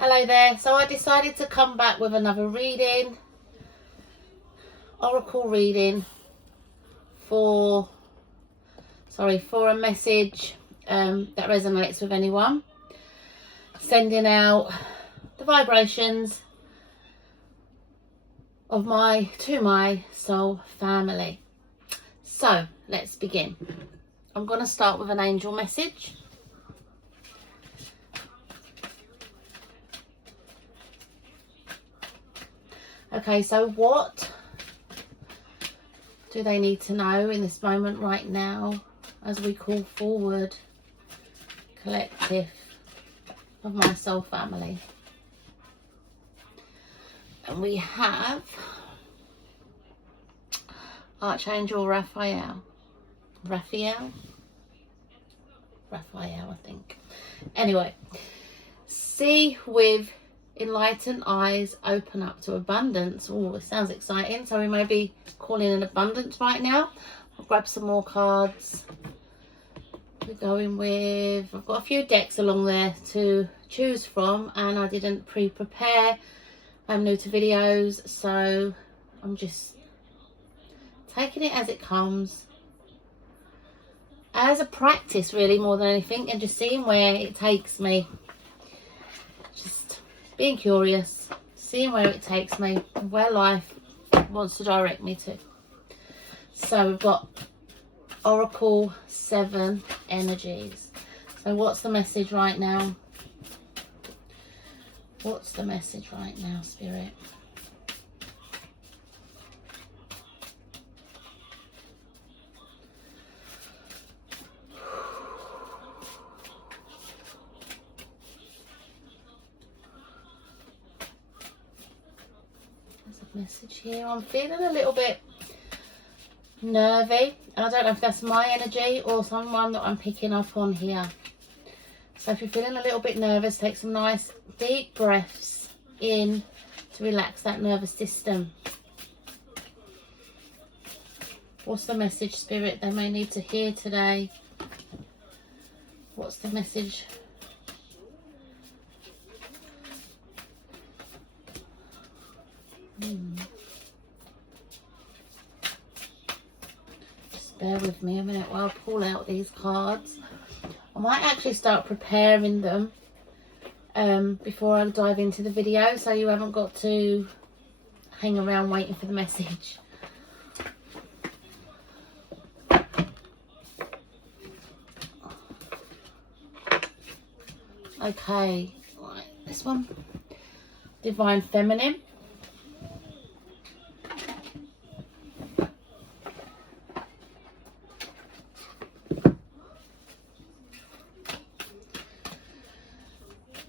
Hello there. So I decided to come back with another reading, oracle reading for a message that resonates with anyone. Sending out the vibrations of to my soul family. So let's begin. I'm going to start with an angel message. Okay, so what do they need to know in this moment right now as we call forward collective of my soul family? And we have Archangel Raphael, I think. Anyway, see with enlightened eyes, open up to abundance. Oh, it sounds exciting. So we may be calling in abundance right now. I'll grab some more cards. We're going with, I've got a few decks along there to choose from, and I didn't pre-prepare. I'm new to videos, so I'm just taking it as it comes, as a practice really, more than anything, and just seeing where it takes me. Just being curious, seeing where it takes me, where life wants to direct me to. So we've got Oracle 7 energies. So what's the message right now? What's the message right now, Spirit? Message here. I'm feeling a little bit nervy, and I don't know if that's my energy or someone that I'm picking up on here. So if you're feeling a little bit nervous, take some nice deep breaths in to relax that nervous system. What's the message, Spirit, they may need to hear today? What's the message? Just bear with me a minute while I pull out these cards. I might actually start preparing them before I dive into the video, so you haven't got to hang around waiting for the message. Okay, right, this one, Divine Feminine.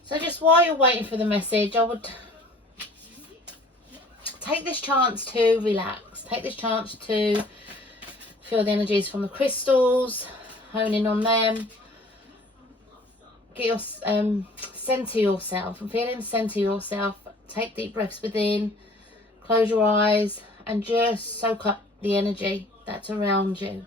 So just while you're waiting for the message, I would take this chance to relax. Take this chance to feel the energies from the crystals, hone in on them. Get your center yourself. I'm feeling center yourself. Take deep breaths within. Close your eyes and just soak up the energy that's around you.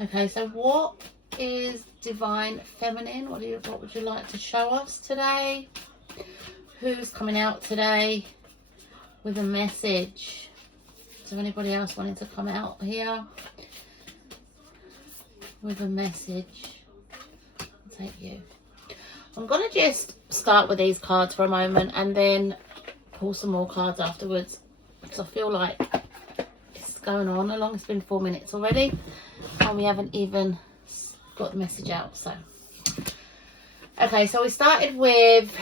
Okay, so what is Divine Feminine? What would you like to show us today? Who's coming out today with a message? Is there anybody else wanting to come out here with a message? I'll take you. I'm going to just start with these cards for a moment and then pull some more cards afterwards, because I feel like it's going on. How long? It's been 4 minutes already and we haven't even got the message out. So okay, so we started with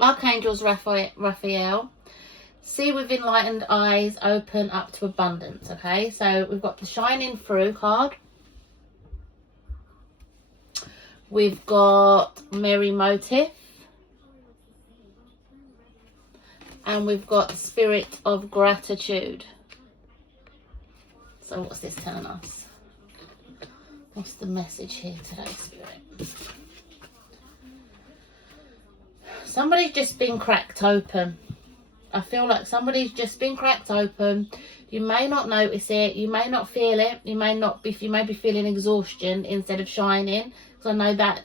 Archangels Raphael. See with enlightened eyes, open up to abundance. Okay, so we've got the Shining Through card. We've got Merry Motive. And we've got Spirit of Gratitude. So what's this telling us? What's the message here today, Spirit? Somebody's just been cracked open. I feel like somebody's just been cracked open. You may not notice it, you may not feel it, you may be feeling exhaustion instead of shining, because I know that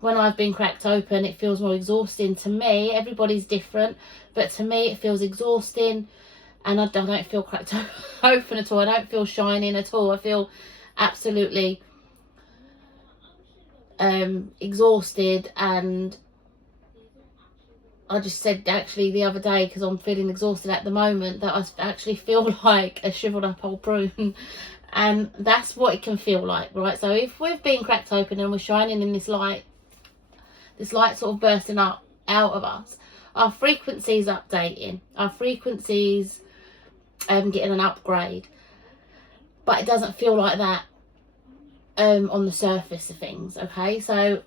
when I've been cracked open it feels more exhausting to me. Everybody's different, but to me it feels exhausting, and I don't feel cracked open at all. I don't feel shining at all. I feel absolutely exhausted. And I just said actually the other day, because I'm feeling exhausted at the moment, that I actually feel like a shriveled up old prune. And that's what it can feel like, right? So if we've been cracked open and we're shining in this light sort of bursting up out of us, our frequency's updating, our frequency's getting an upgrade, but it doesn't feel like that on the surface of things. Okay, so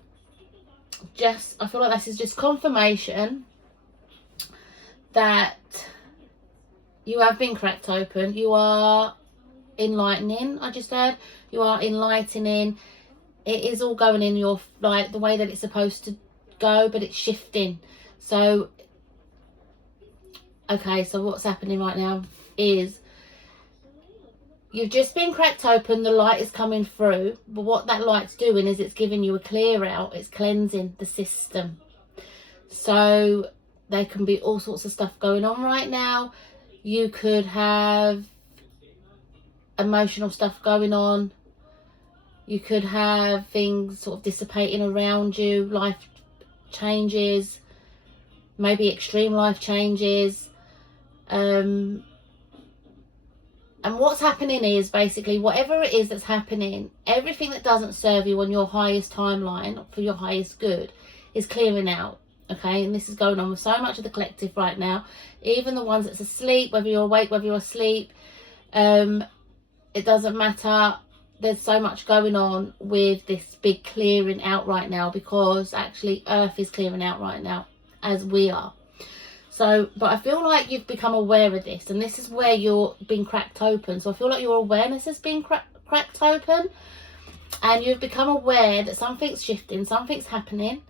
I feel like this is just confirmation that you have been cracked open. You are enlightening. I just heard you are enlightening. It is all going in your, like, the way that it's supposed to go, but it's shifting. So okay, so what's happening right now is you've just been cracked open. The light is coming through, but what that light's doing is it's giving you a clear out. It's cleansing the system. So there can be all sorts of stuff going on right now. You could have emotional stuff going on. You could have things sort of dissipating around you, life changes, maybe extreme life changes. And what's happening is basically whatever it is that's happening, everything that doesn't serve you on your highest timeline for your highest good is clearing out. Okay, and this is going on with so much of the collective right now, even the ones that's asleep, whether you're awake, whether you're asleep, it doesn't matter. There's so much going on with this big clearing out right now, because actually Earth is clearing out right now as we are. So, but I feel like you've become aware of this, and this is where you're being cracked open. So I feel like your awareness has been cracked open, and you've become aware that something's shifting, something's happening.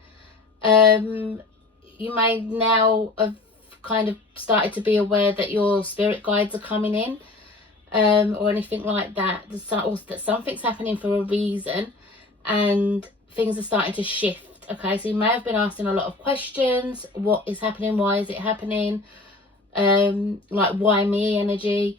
You may now have kind of started to be aware that your spirit guides are coming in, or anything like that. Or that something's happening for a reason, and things are starting to shift. Okay, so you may have been asking a lot of questions. What is happening? Why is it happening? Like, why me energy?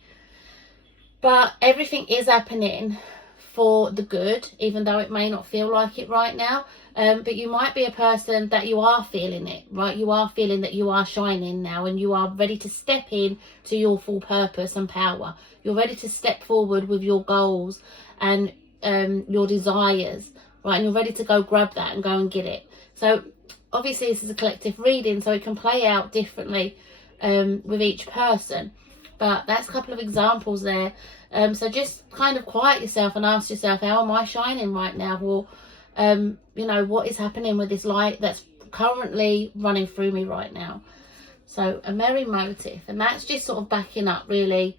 But everything is happening for the good, even though it may not feel like it right now. But you might be a person that you are feeling it, right? You are feeling that you are shining now, and you are ready to step in to your full purpose and power. You're ready to step forward with your goals and your desires, right? And you're ready to go grab that and go and get it. So obviously this is a collective reading, so it can play out differently with each person. But that's a couple of examples there. So just kind of quiet yourself and ask yourself, how am I shining right now? Or, you know, what is happening with this light that's currently running through me right now? So a merry motive, and that's just sort of backing up, really.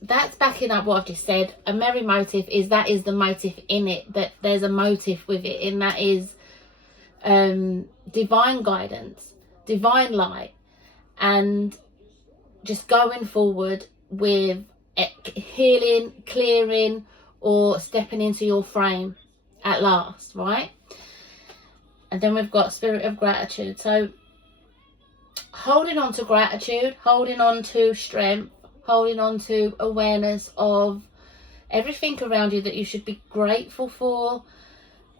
That's backing up what I've just said. A merry motive is, that is the motive in it, that there's a motive with it, and that is divine guidance, divine light, and just going forward with healing, clearing, or stepping into your frame at last, right? And then we've got spirit of gratitude. So holding on to gratitude, holding on to strength, holding on to awareness of everything around you that you should be grateful for.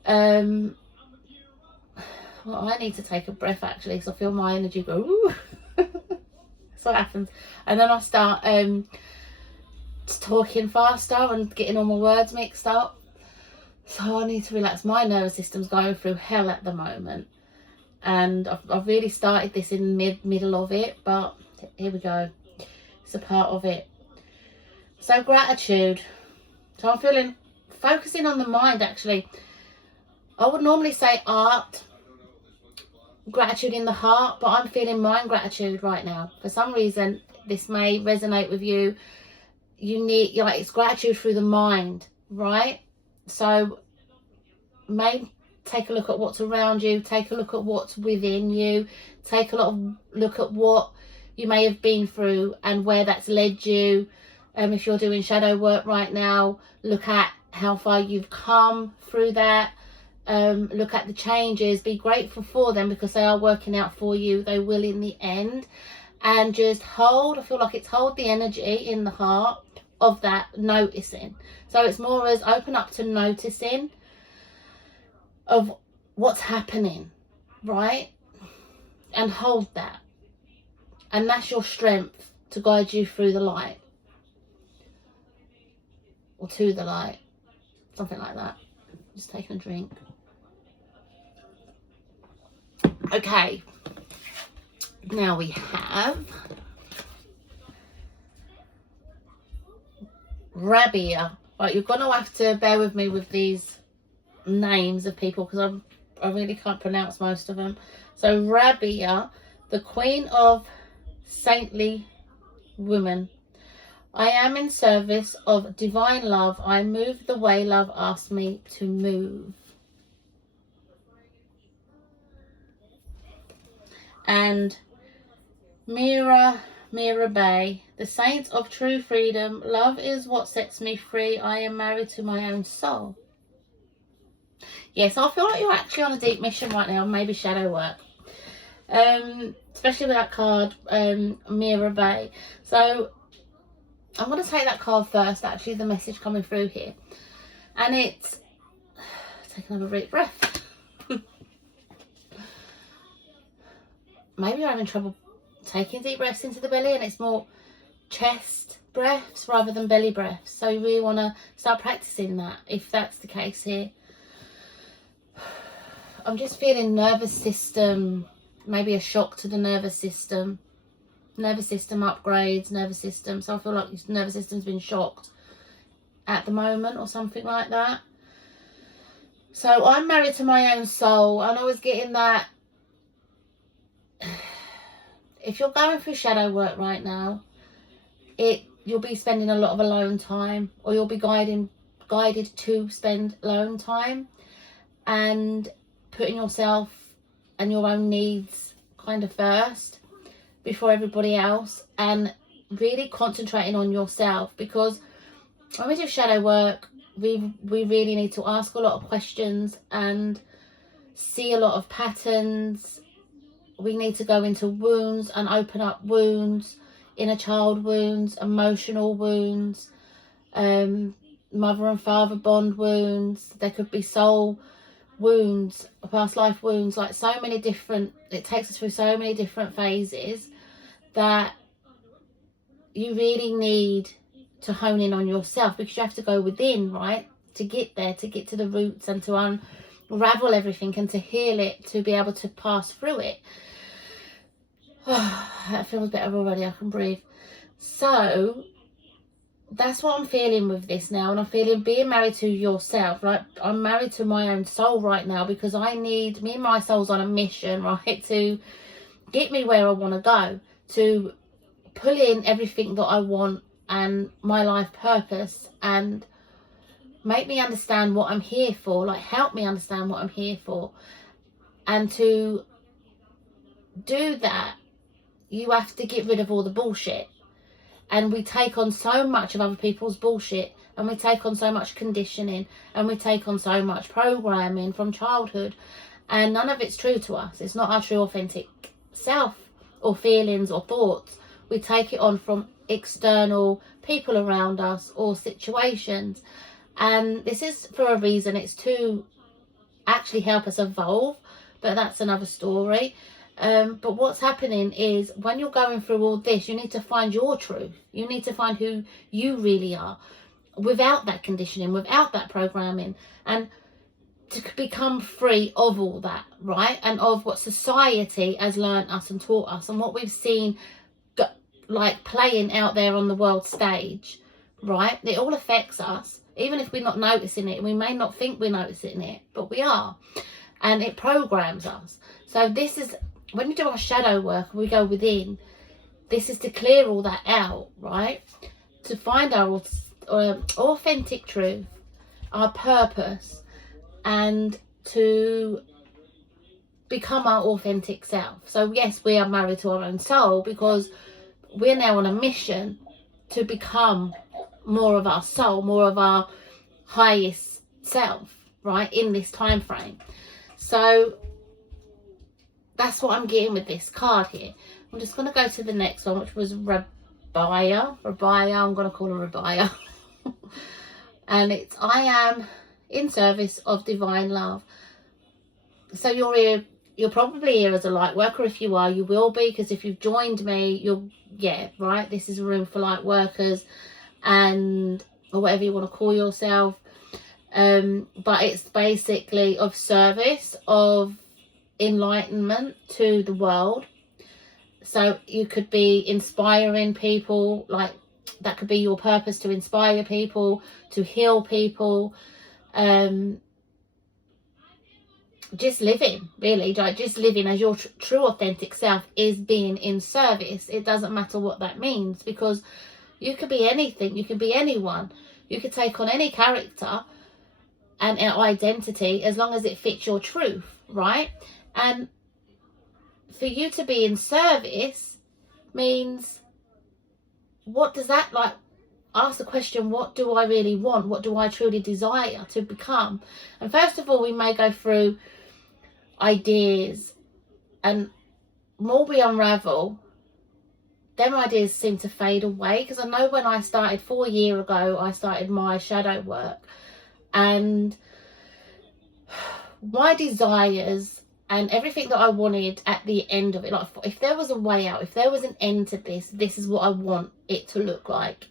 Well, I need to take a breath actually, because I feel my energy go, ooh. That's what happens. And then I start talking faster and getting all my words mixed up. So I need to relax. My nervous system's going through hell at the moment, and I've really started this in middle of it, but here we go. It's a part of it. So gratitude. So I'm focusing on the mind actually. I would normally say art, gratitude in the heart, but I'm feeling mind gratitude right now. For some reason, this may resonate with you. You need, like, it's gratitude through the mind, right? So maybe take a look at what's around you, take a look at what's within you, take a look at what you may have been through and where that's led you. If you're doing shadow work right now, look at how far you've come through that. Look at the changes, be grateful for them because they are working out for you. They will in the end. And just hold, I feel like it's hold the energy in the heart of that noticing. So it's more as open up to noticing of what's happening, right? And hold that. And that's your strength to guide you through the light. Or to the light. Something like that. Just taking a drink. Okay. Now we have Rabia. Right, you're going to have to bear with me with these names of people because I really can't pronounce most of them. So Rabia, the Queen of Saintly Women. I am in service of divine love. I move the way love asks me to move. And Mira Bay, the saint of true freedom. Love is what sets me free. I am married to my own soul. Yes, I feel like you're actually on a deep mission right now, maybe shadow work. Especially with that card, Mira Bay. So I'm going to take that card first, actually, the message coming through here. And it's, take another deep breath. Maybe you're having trouble taking deep breaths into the belly and it's more chest breaths rather than belly breaths. So you really want to start practicing that if that's the case here. I'm just feeling nervous system, maybe a shock to the nervous system upgrades, nervous system. So I feel like your nervous system's been shocked at the moment or something like that. So I'm married to my own soul, and I was getting that if you're going through shadow work right now, you'll be spending a lot of alone time, or you'll be guided to spend alone time and putting yourself and your own needs kind of first before everybody else, and really concentrating on yourself. Because when we do shadow work, we really need to ask a lot of questions and see a lot of patterns. We need to go into wounds and open up wounds, inner child wounds, emotional wounds, mother and father bond wounds. There could be soul wounds, past life wounds, like so many different, it takes us through so many different phases that you really need to hone in on yourself, because you have to go within, right, to get there, to get to the roots and to unravel everything and to heal it, to be able to pass through it. That feels better already. I can breathe. So that's what I'm feeling with this now. And I'm feeling being married to yourself. Like, I'm married to my own soul right now, because me and my soul's on a mission, right, to get me where I want to go, to pull in everything that I want and my life purpose, and make me understand what I'm here for, like help me understand what I'm here for. And to do that, you have to get rid of all the bullshit. And we take on so much of other people's bullshit, and we take on so much conditioning, and we take on so much programming from childhood, and none of it's true to us. It's not our true authentic self or feelings or thoughts. We take it on from external people around us or situations, and this is for a reason. It's to actually help us evolve, but that's another story. But what's happening is, when you're going through all this, you need to find your truth. You need to find who you really are, without that conditioning, without that programming, and to become free of all that, right? And of what society has learned us and taught us, and what we've seen like playing out there on the world stage, right? It all affects us, even if we're not noticing it. We may not think we're noticing it, but we are, and it programs us. So this is, when we do our shadow work, we go within, this is to clear all that out, right? To find our authentic truth, our purpose, and to become our authentic self. So yes, we are married to our own soul, because we're now on a mission to become more of our soul, more of our highest self, right, in this time frame. So that's what I'm getting with this card here. I'm just going to go to the next one, which was Rabaya. I'm going to call her Rabaya. And it's, I am in service of divine love. So you're probably here as a light worker. If you are, you will be, because if you've joined me, yeah, right, this is a room for light workers, and or whatever you want to call yourself. But it's basically of service, of enlightenment to the world. So you could be inspiring people, like that could be your purpose, to inspire people, to heal people, just living, really, like just living as your true authentic self is being in service. It doesn't matter what that means, because you could be anything, you could be anyone, you could take on any character and identity as long as it fits your truth, right? And for you to be in service means, what does that, like, ask the question, what do I really want? What do I truly desire to become? And first of all, we may go through ideas, and more we unravel, them ideas seem to fade away. Because I know when I started 4 years ago, I started my shadow work, and my desires and everything that I wanted at the end of it, like if there was a way out, if there was an end to this, this is what I want it to look like.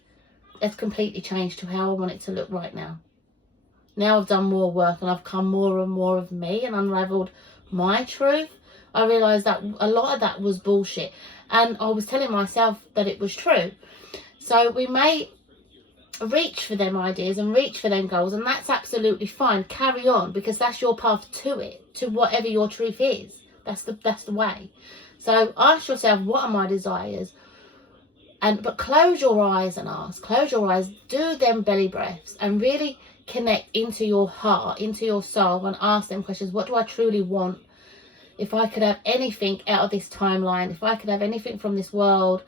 It's completely changed to how I want it to look right now. Now I've done more work and I've come more and more of me and unraveled my truth. I realised that a lot of that was bullshit, and I was telling myself that it was true. So we may reach for them ideas and reach for them goals, and that's absolutely fine. Carry on, because that's your path to it, to whatever your truth is. That's the way. So ask yourself, what are my desires? But close your eyes and ask. Close your eyes, do them belly breaths, and really connect into your heart, into your soul, and ask them questions. What do I truly want? If I could have anything out of this timeline, if I could have anything from this world,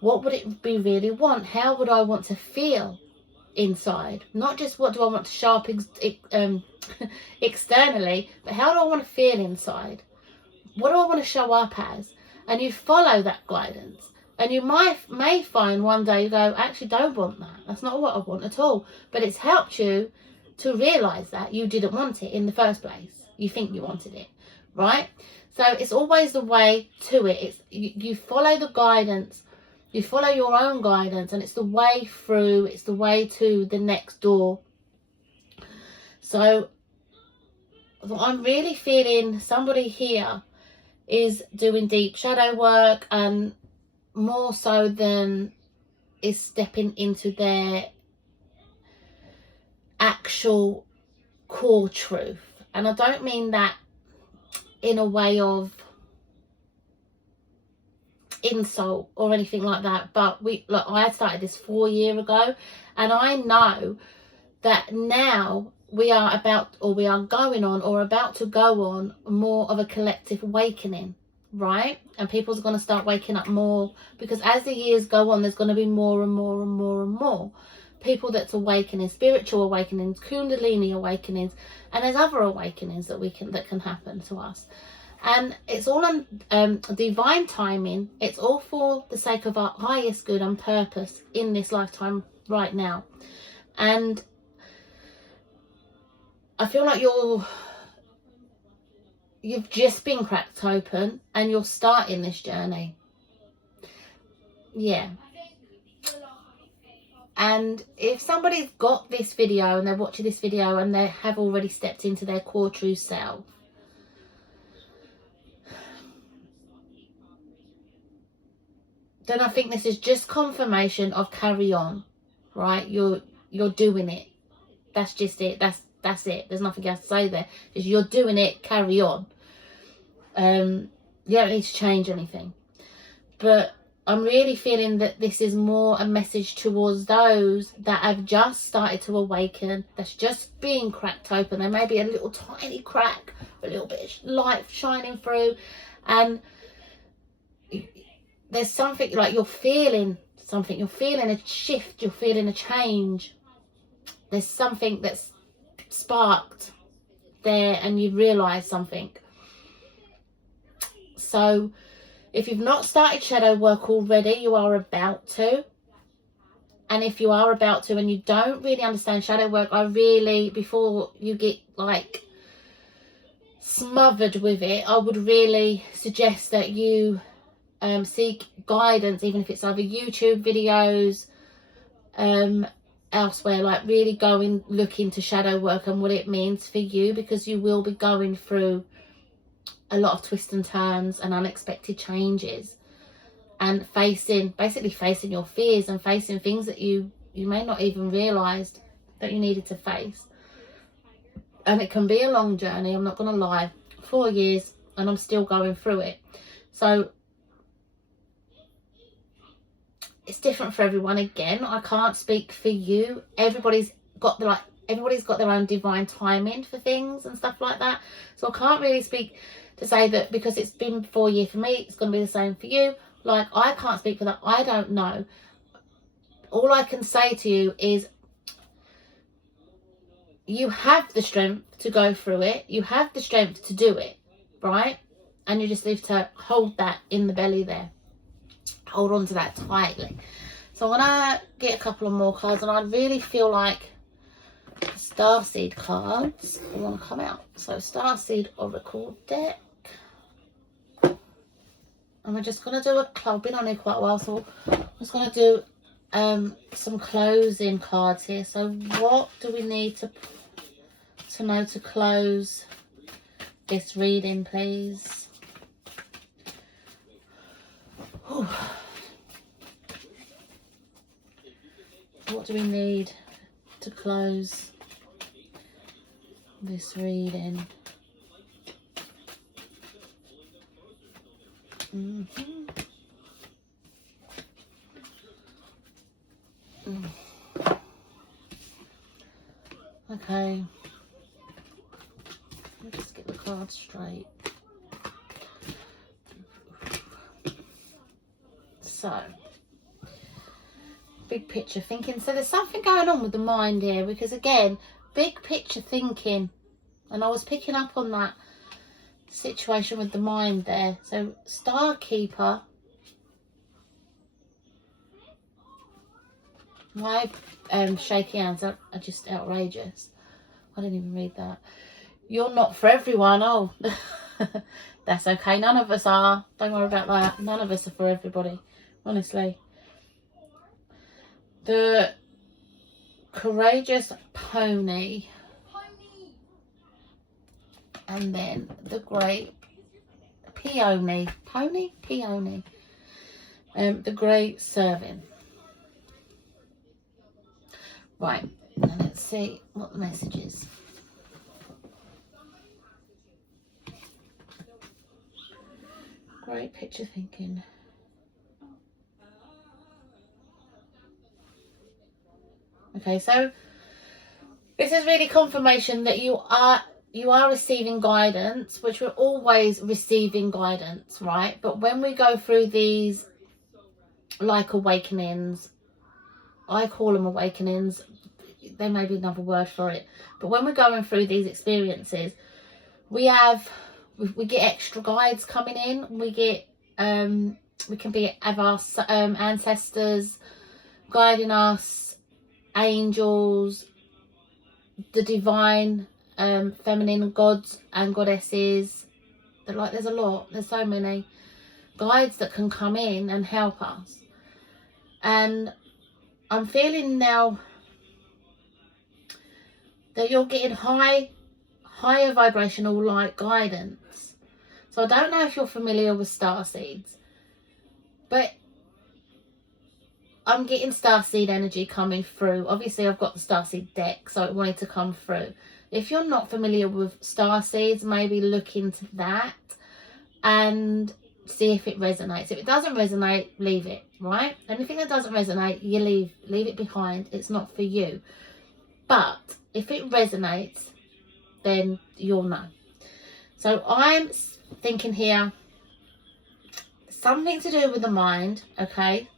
what would it be really want? How would I want to feel inside? Not just what do I want to show up externally, but how do I want to feel inside? What do I want to show up as? And you follow that guidance. And you may find one day you go, I actually don't want that. That's not what I want at all. But it's helped you to realise that you didn't want it in the first place. You think you wanted it, right? So it's always the way to it. It's you follow the guidance. You follow your own guidance, and it's the way through. It's the way to the next door. So I'm really feeling somebody here is doing deep shadow work, and more so than is stepping into their actual core truth. And I don't mean that in a way of insult or anything like that, but I started this 4 years ago, and I know that now we are about to go on more of a collective awakening, right? And people's going to start waking up more, because as the years go on, there's going to be more and more and more and more people that's awakening, spiritual awakenings, kundalini awakenings, and there's other awakenings that can happen to us. And it's all on divine timing. It's all for the sake of our highest good and purpose in this lifetime right now. And I feel like you've just been cracked open and you're starting this journey. Yeah. And if somebody's got this video and they're watching this video and they have already stepped into their core true self, then I think this is just confirmation of carry on, right? You're doing it. That's just it. That's it. There's nothing else to say there. Just you're doing it, carry on. You don't need to change anything. But I'm really feeling that this is more a message towards those that have just started to awaken, that's just being cracked open. There may be a little tiny crack, a little bit of light shining through, and there's something like you're feeling something. You're feeling a shift. You're feeling a change. There's something that's sparked there and you realise something. So if you've not started shadow work already, you are about to. And if you are about to and you don't really understand shadow work, I really, before you get like smothered with it, I would really suggest that you seek guidance, even if it's either YouTube videos, elsewhere, like really go and look into shadow work and what it means for you, because you will be going through a lot of twists and turns and unexpected changes, and basically facing your fears and facing things that you may not even realised that you needed to face. And it can be a long journey, I'm not going to lie. 4 years and I'm still going through it. So it's different for everyone. Again, I can't speak for you. Everybody's got their own divine timing for things and stuff like that. So I can't really speak to say that because it's been 4 years for me, it's going to be the same for you. Like, I can't speak for that. I don't know. All I can say to you is you have the strength to go through it. You have the strength to do it, right? And you just need to hold that in the belly there. Hold on to that tightly. So I'm going to get a couple of more cards, and I really feel like Starseed cards want to come out. So Starseed Oracle deck. And we're just going to do I've been on here quite a while, so I'm just going to do some closing cards here. So what do we need to know to close this reading, please? Whew. What do we need to close this reading? Okay, let's just get the cards straight. So, big picture thinking. So there's something going on with the mind here, because again, big picture thinking, and I was picking up on that situation with the mind there. So Star Keeper, my shaky hands are just outrageous. I didn't even read that. You're not for everyone. Oh, that's okay. None of us are. Don't worry about that. None of us are for everybody, honestly. The Courageous Pony. And then the Great Peony. Peony. The Great Serving. Right, now let's see what the message is. Great picture thinking. Okay, so this is really confirmation that you are receiving guidance, which we're always receiving guidance, right? But when we go through these like awakenings, I call them awakenings, there may be another word for it, but when we're going through these experiences, we get extra guides coming in. We get we can have our ancestors guiding us, angels, the divine feminine gods and goddesses. There's a lot, there's so many guides that can come in and help us. And I'm feeling now that you're getting higher vibrational light guidance. So I don't know if you're familiar with starseeds, but I'm getting starseed energy coming through. Obviously I've got the starseed deck, so it wanted to come through. If you're not familiar with starseeds, maybe look into that and see if it resonates. If it doesn't resonate, leave it, right? Anything that doesn't resonate, you leave it behind. It's not for you. But if it resonates, then you'll know. So I'm thinking here, something to do with the mind, okay?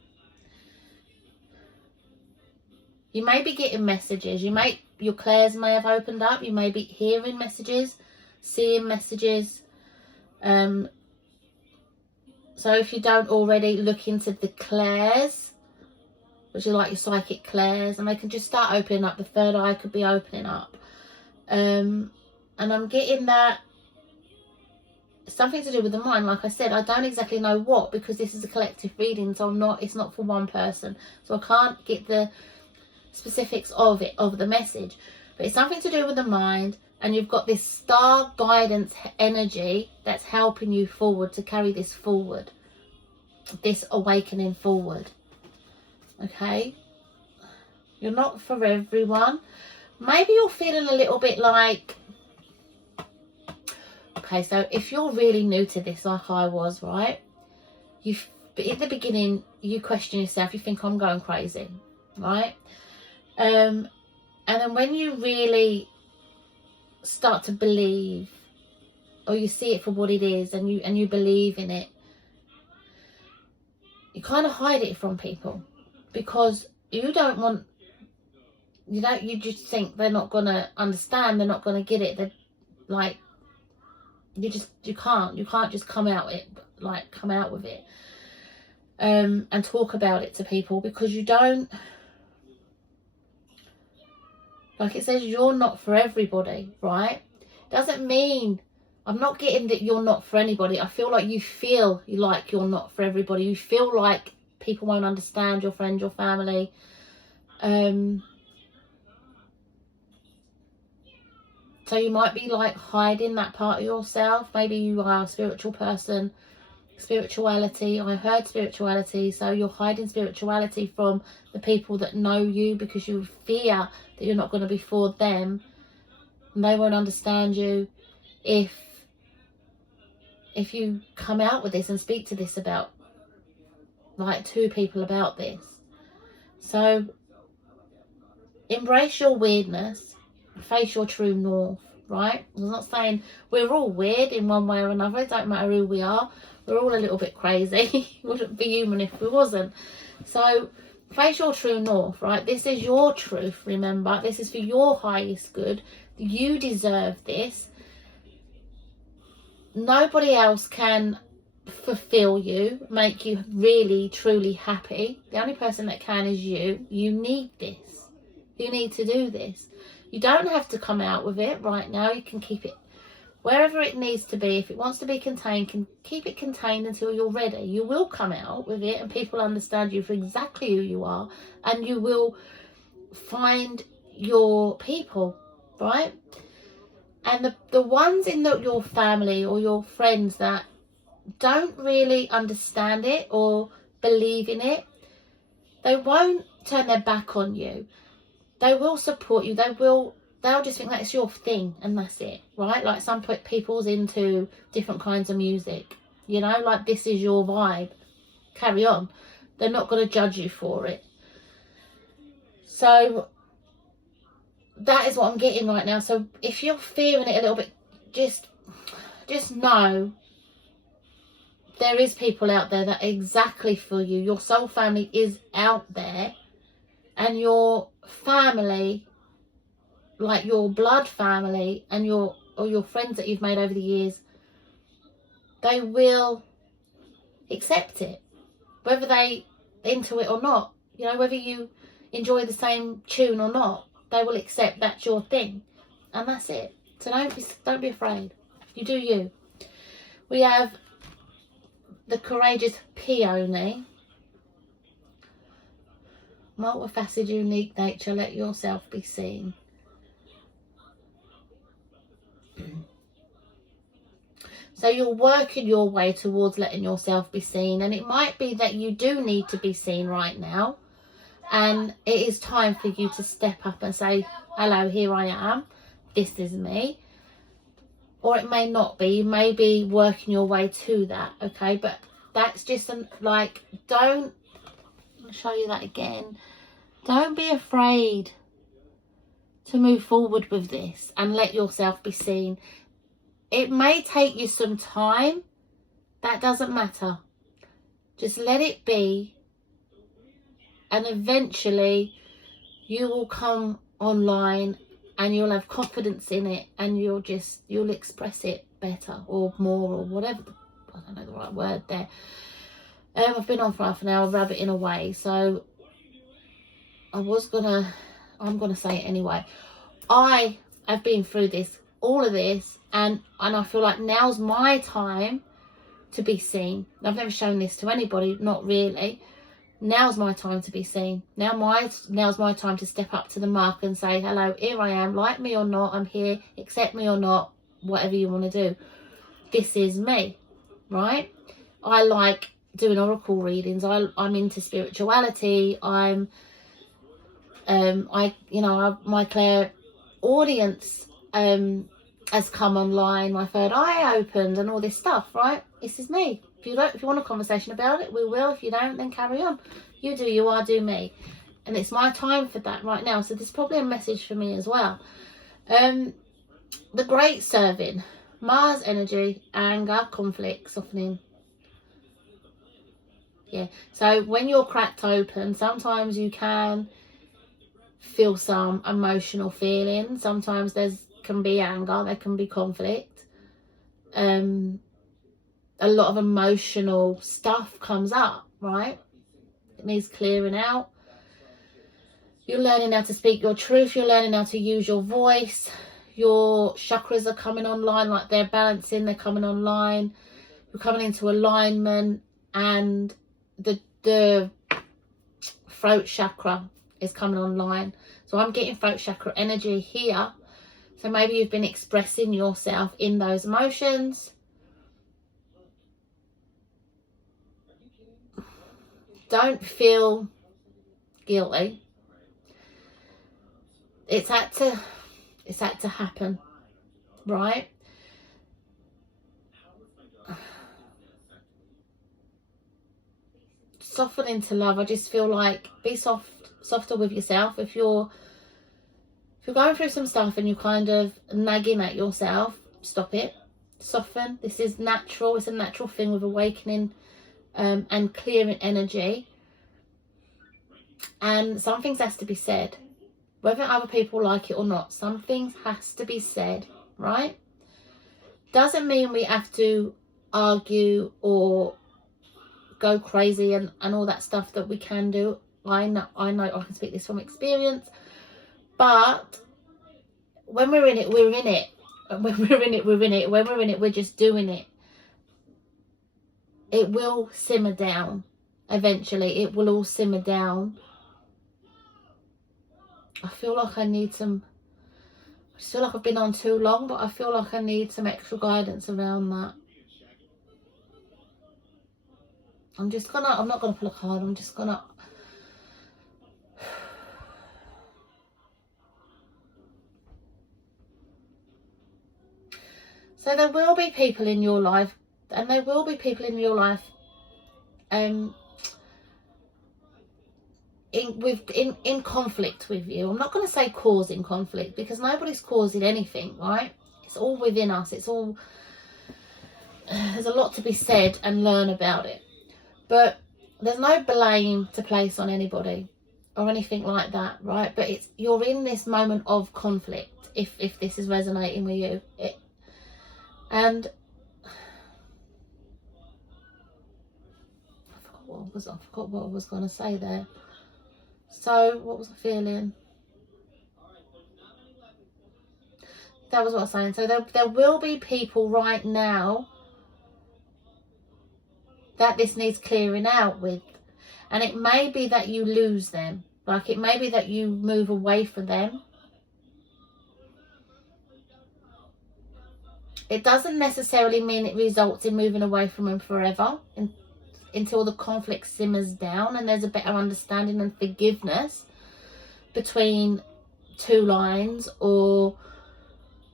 You may be getting messages. Your clairs may have opened up. You may be hearing messages, seeing messages. So if you don't already, look into the clairs, which is like your psychic clairs, and they can just start opening up. The third eye could be opening up. And I'm getting that something to do with the mind. Like I said, I don't exactly know what, because this is a collective reading, so it's not for one person, so I can't get the specifics of the message, but it's something to do with the mind, and you've got this star guidance energy that's helping you forward, to carry this forward, this awakening forward. Okay, you're not for everyone. Maybe you're feeling a little bit like, okay, so if you're really new to this, like I was, right, at the beginning you question yourself, you think, I'm going crazy, right? And then when you really start to believe, or you see it for what it is, and you believe in it, you kind of hide it from people, because you don't want, you just think they're not gonna understand, they're not gonna get it. They're like, you can't just come out with it and talk about it to people, because you don't, like it says, you're not for everybody, right? Doesn't mean, I'm not getting that you're not for anybody. I feel like you feel like you're not for everybody. You feel like people won't understand, your friends, your family. So you might be like hiding that part of yourself. Maybe you are a spiritual person. Spirituality, I heard spirituality. So you're hiding spirituality from the people that know you, because you fear that you're not going to be for them, and they won't understand you if you come out with this and speak to this about, like, to people about this. So embrace your weirdness, face your true north, right? I'm not saying we're all weird in one way or another. It don't matter who we are. We're all a little bit crazy. Wouldn't be human if we wasn't. So face your true north, right? This is your truth, remember. This is for your highest good. You deserve this. Nobody else can fulfill you, make you really, truly happy. The only person that can is you. You need this. You need to do this. You don't have to come out with it right now. You can keep it wherever it needs to be. If it wants to be contained, can keep it contained until you're ready. You will come out with it, and people understand you for exactly who you are, and you will find your people, right? And the ones in your family or your friends that don't really understand it or believe in it, they won't turn their back on you. They will support you. They'll just think that's your thing, and that's it, right? Like some people's into different kinds of music, you know, like this is your vibe, carry on. They're not going to judge you for it. So that is what I'm getting right now. So if you're fearing it a little bit, just know there is people out there that are exactly for you. Your soul family is out there, and your family, like your blood family and your friends that you've made over the years, they will accept it, whether they into it or not. You know, whether you enjoy the same tune or not, they will accept that's your thing, and that's it. So don't be afraid. You do you. We have the courageous peony. Multifaceted, unique nature, let yourself be seen. So you're working your way towards letting yourself be seen, and it might be that you do need to be seen right now, and it is time for you to step up and say, hello, here I am, this is me. Or it may not be. You may be working your way to that, okay? But that's just like, don't, I'll show you that again. Don't be afraid to move forward with this and let yourself be seen. It may take you some time. That doesn't matter. Just let it be, and eventually you will come online and you'll have confidence in it, and you'll express it better or more or whatever. I don't know the right word there. I've been on for half an hour rabbiting away, so I'm gonna say it anyway. I have been through all of this, and I feel like now's my time to be seen. I've never shown this to anybody, not really. Now's my time to be seen. Now's my time to step up to the mark and say, hello, here I am, like me or not, I'm here, accept me or not, whatever you want to do. This is me, right? I like doing oracle readings. I'm into spirituality. My clairaudience has come online. My third eye opened and all this stuff, right? This is me. If you want a conversation about it, we will. If you don't, then carry on. You do you, I do me. And it's my time for that right now. So there's probably a message for me as well. The great serving. Mars energy, anger, conflict, softening. Yeah. So when you're cracked open, sometimes you can feel some emotional feelings. Sometimes can be anger, there can be conflict. A lot of emotional stuff comes up, right? It needs clearing out. You're learning how to speak your truth. You're learning how to use your voice. Your chakras are coming online, like they're balancing, they're coming online. You're coming into alignment, and the throat chakra is coming online. So I'm getting throat chakra energy here. So maybe you've been expressing yourself in those emotions. Don't feel guilty. It's had to happen, right? Soften into love. I just feel like be softer with yourself. If you're going through some stuff and you're kind of nagging at yourself, stop it. Soften. This is natural. It's a natural thing with awakening and clearing energy. And some things has to be said. Whether other people like it or not, some things has to be said, right? Doesn't mean we have to argue or go crazy and all that stuff that we can do. I know I can speak this from experience. But when we're in it, we're in it. When we're in it, we're in it. When we're in it, we're just doing it. It will simmer down. Eventually, it will all simmer down. I feel like I feel like I've been on too long, but I feel like I need some extra guidance around that. I'm not gonna pull a card. I'm just gonna. So there will be people in your life, and there will be people in your life in conflict with you. I'm not going to say causing conflict, because nobody's causing anything, right? It's all within us. There's a lot to be said and learn about it, but there's no blame to place on anybody or anything like that, right? But you're in this moment of conflict, if this is resonating with you. And I forgot what I was going to say there. So what was I feeling? That was what I was saying. So there will be people right now that this needs clearing out with. And it may be that you lose them. Like, it may be that you move away from them. It doesn't necessarily mean it results in moving away from them forever, until the conflict simmers down and there's a better understanding and forgiveness between two lines, or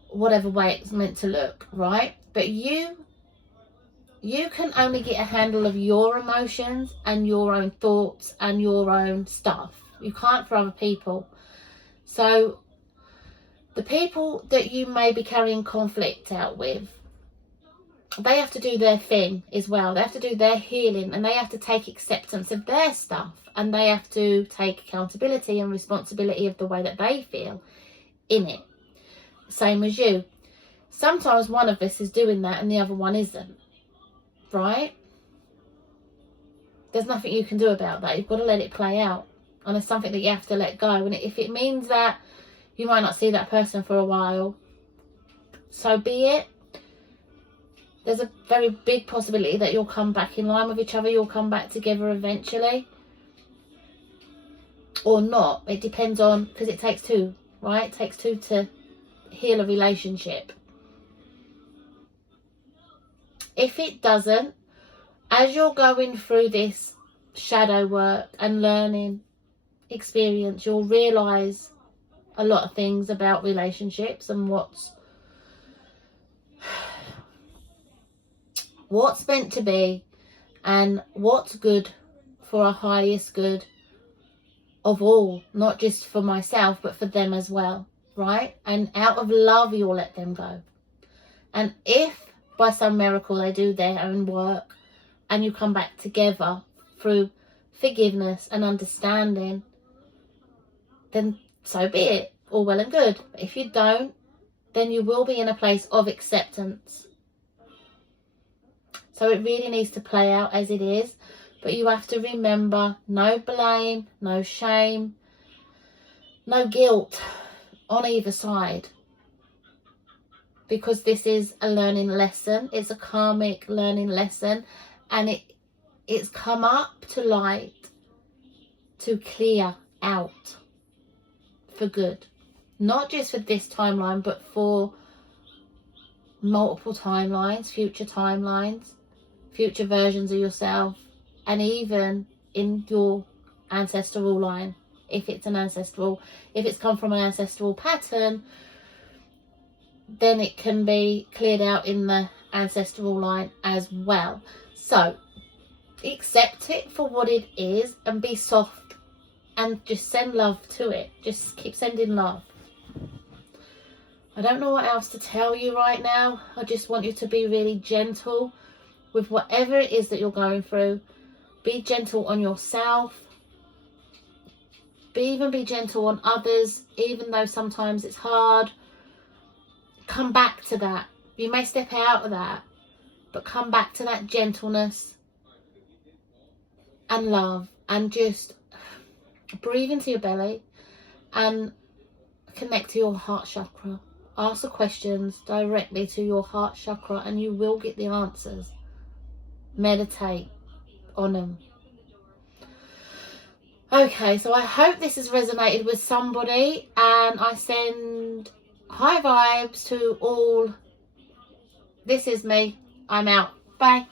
whatever way it's meant to look, right? But you can only get a handle of your emotions and your own thoughts and your own stuff. You can't for other people. So the people that you may be carrying conflict out with, they have to do their thing as well. They have to do their healing, and they have to take acceptance of their stuff, and they have to take accountability and responsibility of the way that they feel in it. Same as you. Sometimes one of us is doing that and the other one isn't, right? There's nothing you can do about that. You've got to let it play out, and it's something that you have to let go. And if it means that you might not see that person for a while, so be it. There's a very big possibility that you'll come back in line with each other. You'll come back together eventually. Or not. It depends on, because it takes two, right? It takes two to heal a relationship. If it doesn't, as you're going through this shadow work and learning experience, you'll realise a lot of things about relationships and what's meant to be and what's good for our highest good of all, not just for myself but for them as well, right? And out of love you'll let them go. And if by some miracle they do their own work and you come back together through forgiveness and understanding, then so be it, all well and good. But if you don't, then you will be in a place of acceptance. So it really needs to play out as it is. But you have to remember, no blame, no shame, no guilt on either side. Because this is a learning lesson. It's a karmic learning lesson. And it's come up to light to clear out for good. Not just for this timeline, but for multiple timelines, future versions of yourself, and even in your ancestral line, if it's come from an ancestral pattern, then it can be cleared out in the ancestral line as well. So accept it for what it is and be soft and just send love to it. Just keep sending love. I don't know what else to tell you right now. I just want you to be really gentle with whatever it is that you're going through. Be gentle on yourself. Even be gentle on others, even though sometimes it's hard. Come back to that. You may step out of that, but come back to that gentleness and love, and just breathe into your belly and connect to your heart chakra. Ask the questions directly to your heart chakra and you will get the answers. Meditate on them. Okay, so I hope this has resonated with somebody, and I send high vibes to all. This is me. I'm out. Bye.